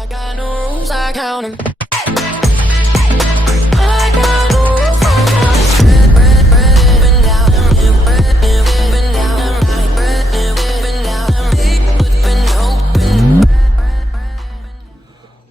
I got no rules, I count 'em. I got no rules, I count 'em. Bread, been down, bread, been down, my bread, been down, been open.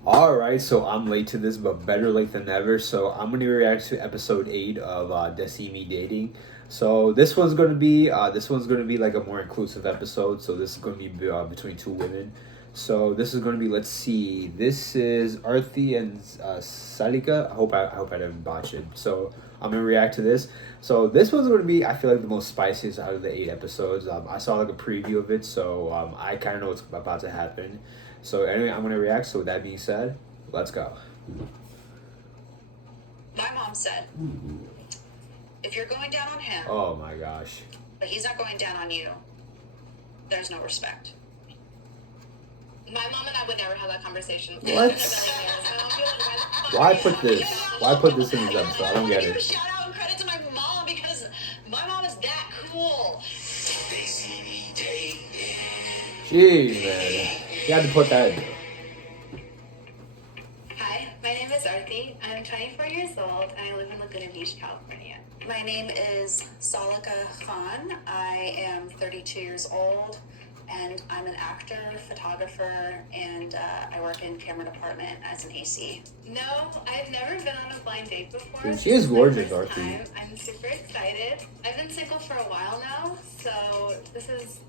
Alright, so I'm late to this, but better late than never. So I'm gonna react to episode 8 of DESI Me Dating. So this one's gonna be like a more inclusive episode. So this is gonna be between two women. So this is gonna be, let's see, this is Aarthi and Saalika. I hope I didn't botch it. So I'm gonna react to this. So this one's gonna be, I feel like, the most spiciest out of the 8 episodes. I saw like a preview of it, so I kind of know what's about to happen. So anyway, I'm gonna react. So with that being said, let's go. My mom said, if you're going down on him, Oh my gosh. but he's not going down on you, there's no respect. My mom and I would never have that conversation. What? Why put this? Why put this in this episode? I don't get Give a it. shout out and credit to my mom because my mom is that cool. Jeez, man. You had to put that in. Hi, my name is Aarthi. I'm 24 years old and I live in Laguna Beach, California. My name is Saalika Khan. I am 32 years old and I'm an actor, photographer, and I work in camera department as an AC. No, I've never been on a blind date before. Dude, she is This my gorgeous, first Aarthi. time. I'm super excited. I've been single for a while now, so this is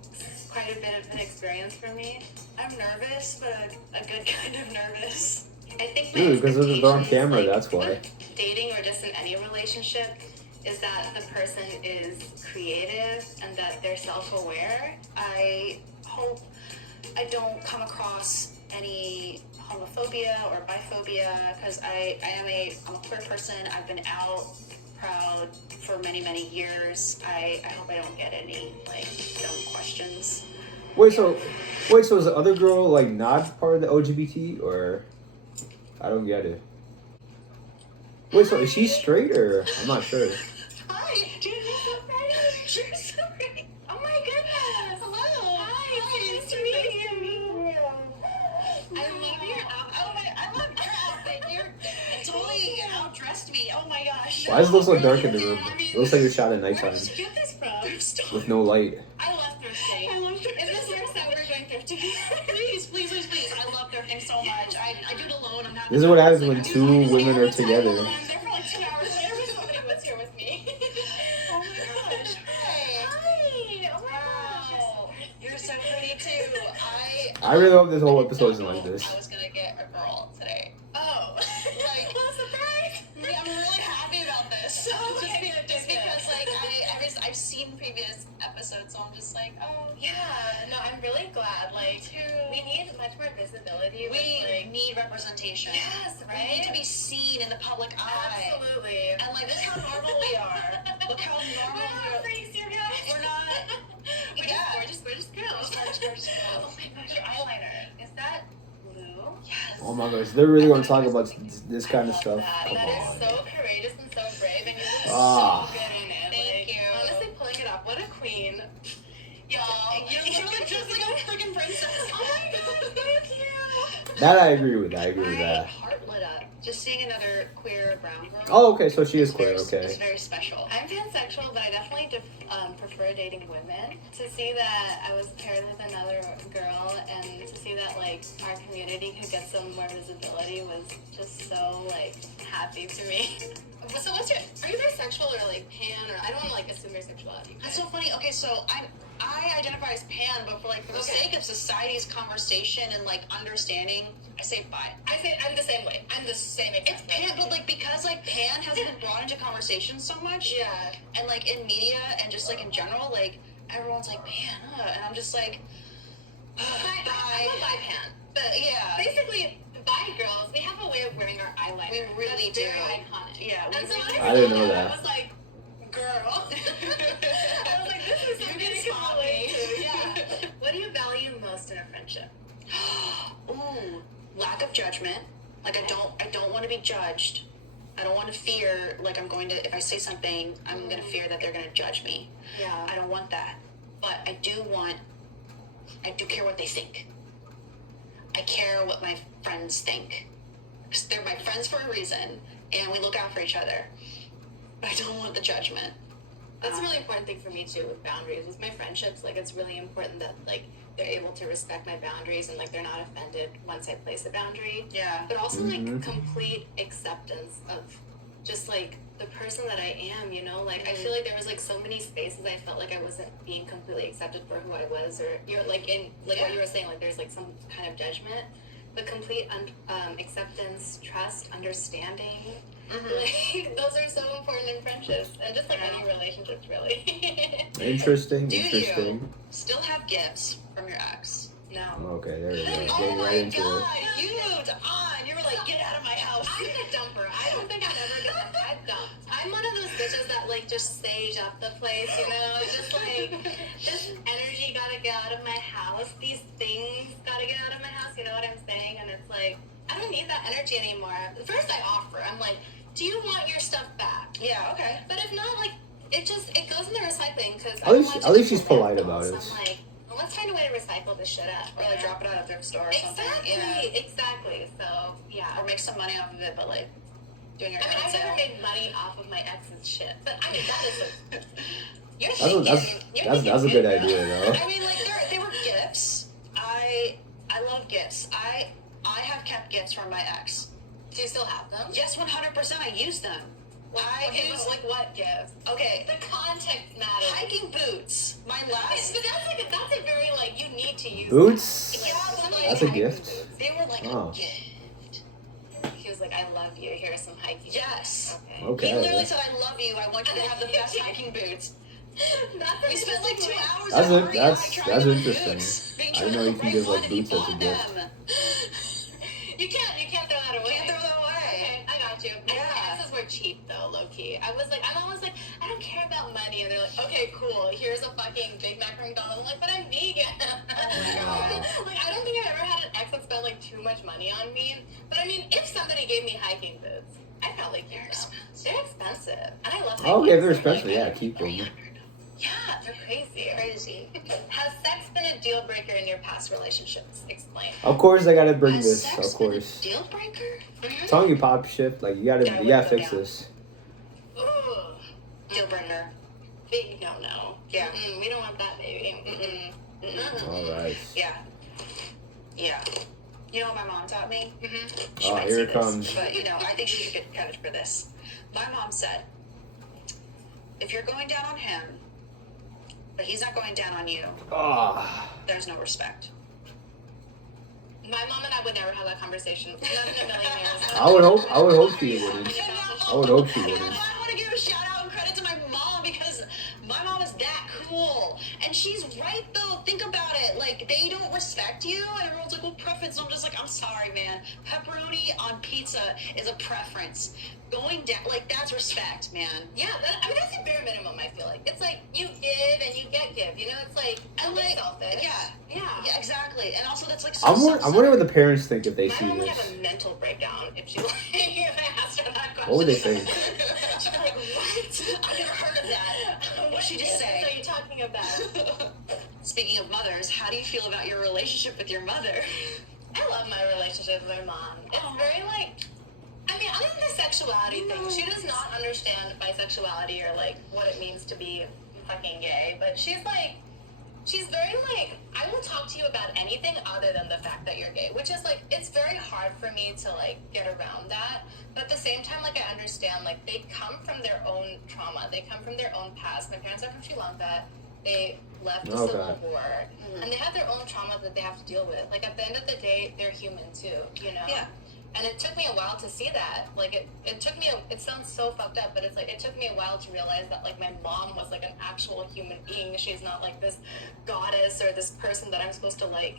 quite a bit of an experience for me. I'm nervous, but a good kind of nervous. I think my Dude, because of the darn expectations, camera, like, that's why. with dating or just in any relationship is that the person is creative and that they're self-aware. I hope I don't come across any homophobia or biphobia because I'm a queer person. I've been out proud for many, many years. I hope I don't get any like dumb questions. Wait, so is the other girl like not part of the LGBT, or I don't get it. Wait, so is she straight, or I'm not sure. Hi, dude, you're so pretty. You're so pretty. Oh my goodness! Hello. Hi, nice to meet you. I love your outfit. Oh my, I love your outfit. You're totally outdressed me. Oh my gosh. Why does it look so dark in the room? It looks like you're shot at nighttime Where did you get this from? with no light. I love thrifting. I love thrifting. Is this your set we're going thrifting? Please. I love thrifting so much. I do it alone. I'm not. This is what happens when two women are together. I'm there for like 2 hours later when somebody was here with me. Oh my gosh. Hey. Hi. Oh my Wow. You're so pretty too. I really hope this whole episode isn't like this. I was gonna get a girl today. Oh. Like, Surprise. I'm really happy about this. Okay, Just because like I've seen previous episodes, so I'm just like, oh Yeah, no, I'm really glad. Like, we need much more visibility. with, we like, need representation. Yes, We need right? to be seen in the public eye. Absolutely. And like, look how normal we are. Look how normal We're we not are. pretty serious, guys. We're not. We're Yeah. just gorgeous girls. Gorgeous girls. Oh my gosh, your eyeliner. Is that blue? Yes. Oh my gosh, they're really gonna talk about this kind of I stuff. love that. Come That is on. so courageous and so brave, and you look Ah. so good in it. Thank like, you. Honestly, pulling it off. What a queen. Y'all, you look just like a freaking princess. Oh my god, thank you. That I agree with. I agree with My that. heart lit up just seeing another queer brown girl. Oh, okay, so she is It's queer. very- It's Okay. very special. I'm pansexual, but I definitely prefer dating women. To see that I was paired with another girl, and to see that like our community could get some more visibility was just so like happy to me. So are you bisexual or like pan, or I don't want to like assume your sexuality. That's so funny. Okay, so I identify as pan, but for the sake of society's conversation and like understanding, I say bi. I'm the same way. I'm the same exact It's pan, but like because like pan hasn't been brought into conversation so much. Yeah. And like in media and just like in general, like everyone's like pan, and I'm just like I'm a bi pan. But yeah. Basically, bi girls, we have a way of wearing our eyeliner. We really That's do. very iconic. Yeah, we And so really when do. I didn't know saw that. I was like, girl. I was like, this is something You're I getting can relate to. Yeah. What do you value most in a friendship? Ooh, lack of judgment. Like I don't want to be judged. I don't want to fear like I'm going to if I say something, I'm going to fear that they're going to judge me. Yeah. I don't want that. But I do care what they think. I care what my friends think. 'Cause they're my friends for a reason, and we look out for each other. But I don't want the judgment. That's a really important thing for me too with boundaries. With my friendships, like it's really important that like they're able to respect my boundaries and like they're not offended once I place a boundary. Yeah. But also like complete acceptance of just like the person that I am, you know? Like I feel like there was like so many spaces I felt like I wasn't being completely accepted for who I was, or you're like in like what you were saying, like there's like some kind of judgment. But complete acceptance, trust, understanding. Like, those are so important in friendships and just like any relationships, really. Interesting. Do Interesting. you still have gifts from your ex? No. Okay, there we go. Oh Getting my right into god, it. you were like, get out of my house. I'm a dumper. I don't think I've ever done. I've dumped. I'm one of those bitches that like just sage up the place, you know? Just like this energy gotta get out of my house. These things gotta get out of my house. You know what I'm saying? And it's like I don't need that energy anymore. First, I offer. I'm like, do you want your stuff back? Yeah, okay. But if not, like it goes in the recycling because At least she's polite about it. I'm like, well, let's find a way to recycle this shit out. Or like drop it at a thrift store or something. Exactly, Yeah. exactly. So yeah. Or make some money off of it, but like doing your I mean, own I've never sale. made money off of my ex's shit, but I mean that is a, you're That's a good idea, though. I mean, like they were gifts. I love gifts. I have kept gifts from my ex. Do you still have them? Yes, 100%. I use them. Okay, but like what gifts? Okay. The context matters. Hiking boots. My last. But that's a very like you need to use Boots? them. Yeah, Like, That's a hiking gift. boots. They were like Oh. a gift. He was like, I love you. Here are some hiking. Yes. Okay. Okay. He literally said, "I love you. I want you to have the best hiking boots." We spent like 2 hours That's at it. REI That's trying the interesting. boots, being I sure didn't know they're you the can right give, like, one, and he boots as a bought gift. them. You can't throw that away. Can't throw them away. Okay, I got you. Yeah. My exes were cheap though, low key. I'm always like, I don't care about money, and they're like, okay, cool. Here's a fucking Big Mac from McDonald's. I'm like, but I'm vegan. Wow. Like, I don't think I've ever had an ex that spent like too much money on me. But I mean, if somebody gave me hiking boots, I'd probably keep them. They're expensive, and I love hiking Oh, okay, if they're boots. expensive, yeah, keep them. Yeah, they're crazy. Has sex been a deal breaker in your past relationships? Explain. Of course, I gotta bring Has this. sex Of been a course. deal breaker? I'm telling you, PopShift. Like you gotta Yeah, I you gotta wouldn't go fix down. this. Ooh. Deal breaker. Big no. Yeah. We don't want that, baby. All right. Yeah. Yeah. You know what my mom taught me? She Oh, might here see it this, comes. but you know, I think she should get credit for this. My mom said, if you're going down on him, but he's not going down on you, Ah. there's no respect. My mom and I would never have that conversation. Not in a million years. I would hope she wouldn't. I would hope she And wouldn't. I want to give a shout out and credit to my mom because my mom is that cool. And she's right though. Think about it. Like they don't respect you and everyone's like, well, preference. I'm just like, I'm sorry, man. Pepperoni on pizza is a preference. Going down, like that's respect, man. Yeah, that's the bare minimum. I feel like it's like you give and you give. You know, it's like And like, selfish. yeah, exactly. And also that's like so I'm wondering what the parents think if they My see mom would this. have a mental breakdown if she if I asked her that question. What would they think? She'd be like, what? I've never heard of that. What'd she just say? What are you talking about? Speaking of mothers, how do you feel about your relationship with your mother? I love my relationship with my mom. It's very like, I mean, other than the sexuality thing, she does not understand bisexuality or like what it means to be fucking gay. But she's very like, I will talk to you about anything other than the fact that you're gay, which is like, it's very hard for me to like get around that. But at the same time, like I understand, like they come from their own trauma, they come from their own past. My parents are from Sri Lanka. They left the Civil War, and they have their own trauma that they have to deal with. Like at the end of the day, they're human too, you know. Yeah. And it took me a while to see that. Like it took me. It sounds so fucked up, but it's like it took me a while to realize that like my mom was like an actual human being. She's not like this goddess or this person that I'm supposed to like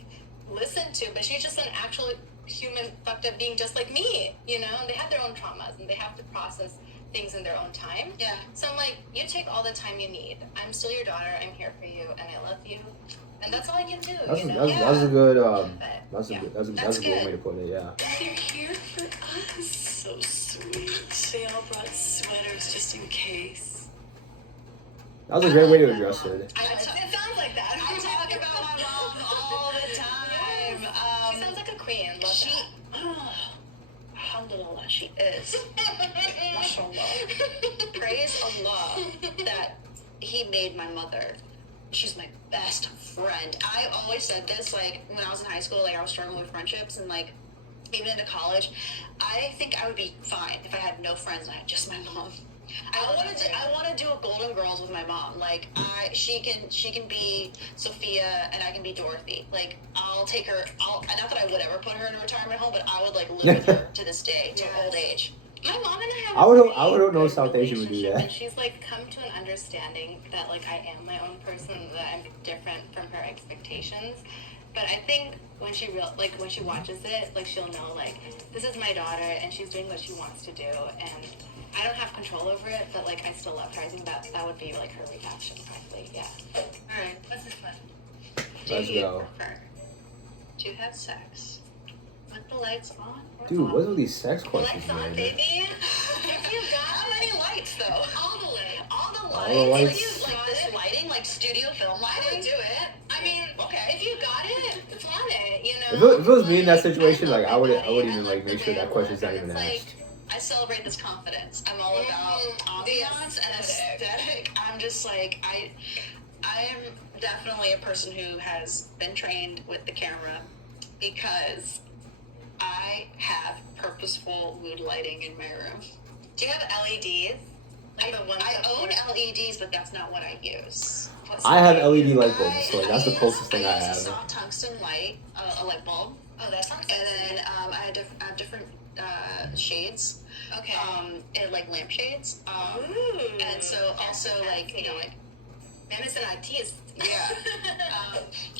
listen to, but she's just an actual human fucked up being just like me, you know. And they have their own traumas and they have to process things in their own time. Yeah. So I'm like, you take all the time you need. I'm still your daughter. I'm here for you, and I love you, and that's all I can do. That's you know? a good But, that's a yeah. good that's a That's good way good. to put it. Yeah. You're here for us. So sweet. They all brought sweaters just in case. That was a great way to address it. It sounds like that. I talk about my mom all the time. She sounds like a queen. Love She, that. alhamdulillah, she is. Mashallah. Praise Allah that He made my mother. She's my best friend. I always said this, like, when I was in high school, like, I was struggling with friendships, and, like, even into college, I think I would be fine if I had no friends and I had just my mom. I want to do a Golden Girls with my mom. Like, she can be Sophia and I can be Dorothy. Like, I'll take her. Not that I would ever put her in a retirement home, but I would like live with her to this day, to old age. My mom and I have. I would know South Asian would do that. And she's like come to an understanding that like I am my own person, that I'm different from her expectations. But I think when she when she watches it, like she'll know like this is my daughter and she's doing what she wants to do, and I don't have control over it, but like I still love her. I think that would be like her reaction probably. Yeah. All right, what's this one? Let's go. Prefer to have sex with the lights on? Or Dude, off? what's with these sex questions, Lights on, man? baby. If you got How many lights though? all the way. All the All lights. the lights. Like, this lighting, like studio film I lighting. would do it. I mean, Okay. if you got it, flaunt it. You know. If it was me in that situation, I like love I would my body, even I like love make the sure way I that question's look, not and even it's asked. I celebrate this confidence. I'm all about The ambiance and aesthetic. I'm just like I am definitely a person who has been trained with the camera because I have purposeful mood lighting in my room. Do you have LEDs? Like the ones I that own work? LEDs, but that's not what I use. I have LED light bulbs, so that's the use- closest thing I use a have. soft tungsten light, a light bulb, Oh, that sounds and sexy. then I have different shades, Okay. and like lampshades. Ooh. And so also like like Man is an artist. yeah.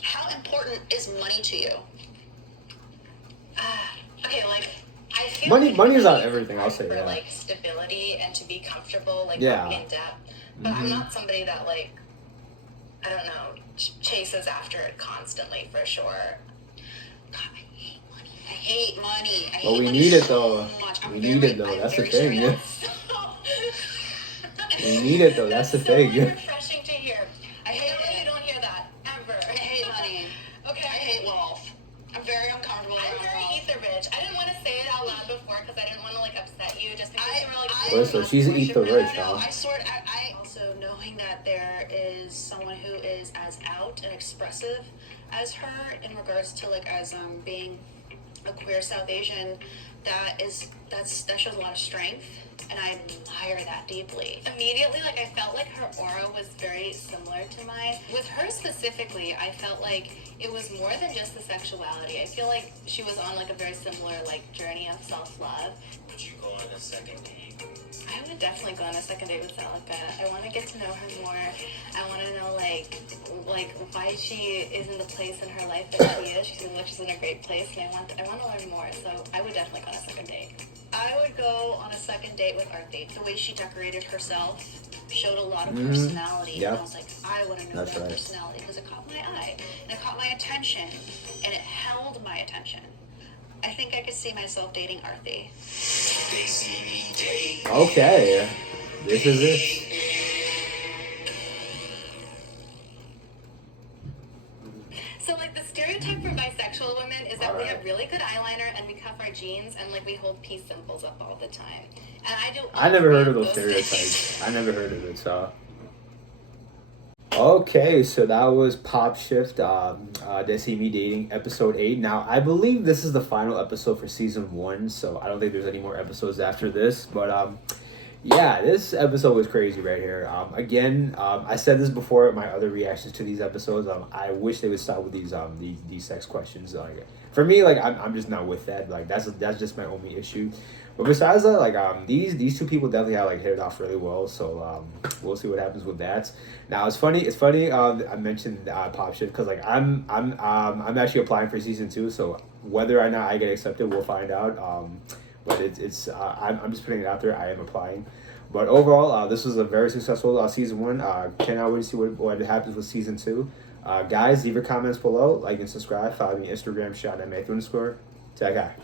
How important is money to you? Okay, like I feel Money like is not money everything, I'll say for that. like stability and to be comfortable, like Yeah. not be in debt. But I'm Mhm. not somebody that like I don't know chases after it constantly for sure. God, I hate money. I hate money. I But hate we money need it, so though. much. We need it, though. I'm That's the very thing. straight up. We need it though. That's the so thing. like, refreshing to hear. I hate Normally it. you don't hear that ever. I hate money. Okay. I hate wealth. I'm very uncomfortable I'm around very wealth. ether bitch. I didn't want to say it out loud before because I didn't want to like upset you just because you were like. Well, so she's an ether No, rich, no, huh? I also knowing that there is someone who is as out and expressive as her in regards to like as being a queer South Asian, that shows a lot of strength, and I admire that deeply. Immediately, like I felt like her aura was very similar to mine. With her specifically, I felt like it was more than just the sexuality. I feel like she was on like a very similar like journey of self-love. Would you go on a second date? I would definitely go on a second date with Saalika. I want to get to know her more. I want to know like why she is in the place in her life that she is. She seems like she's in a great place, and I want to learn more. So I would definitely go on a second date. I would go on a second date with Aarthi. The way she decorated herself showed a lot of Mhm. personality. Yep. And I was like, I want to know That's that right. personality because it caught my eye and it caught my attention and it held my attention. I think I could see myself dating Aarthi. They see me date. Okay, this is it. So like the stereotype for bisexual women is that we have really good eyeliner and we cuff our jeans and like we hold peace symbols up all the time. And I do. I never heard of those things. stereotypes. I never heard of it, so. Okay, so that was PopShift, DESI Me Dating, episode 8. Now, I believe this is the final episode for season 1, so I don't think there's any more episodes after this. But, yeah, this episode was crazy right here. Again, I said this before in my other reactions to these episodes. I wish they would stop with these sex questions. Like, for me, like, I'm just not with that. Like, that's just my only issue. But besides that, like these two people definitely have like hit it off really well. So we'll see what happens with that. Now it's funny. I mentioned PopShift because like I'm actually applying for season 2. So whether or not I get accepted, we'll find out. But I'm just putting it out there. I am applying. But overall, this was a very successful season 1. Cannot wait to see what happens with season 2. Guys, leave your comments below, like and subscribe. Follow me on Instagram, @Matthew_. Take care.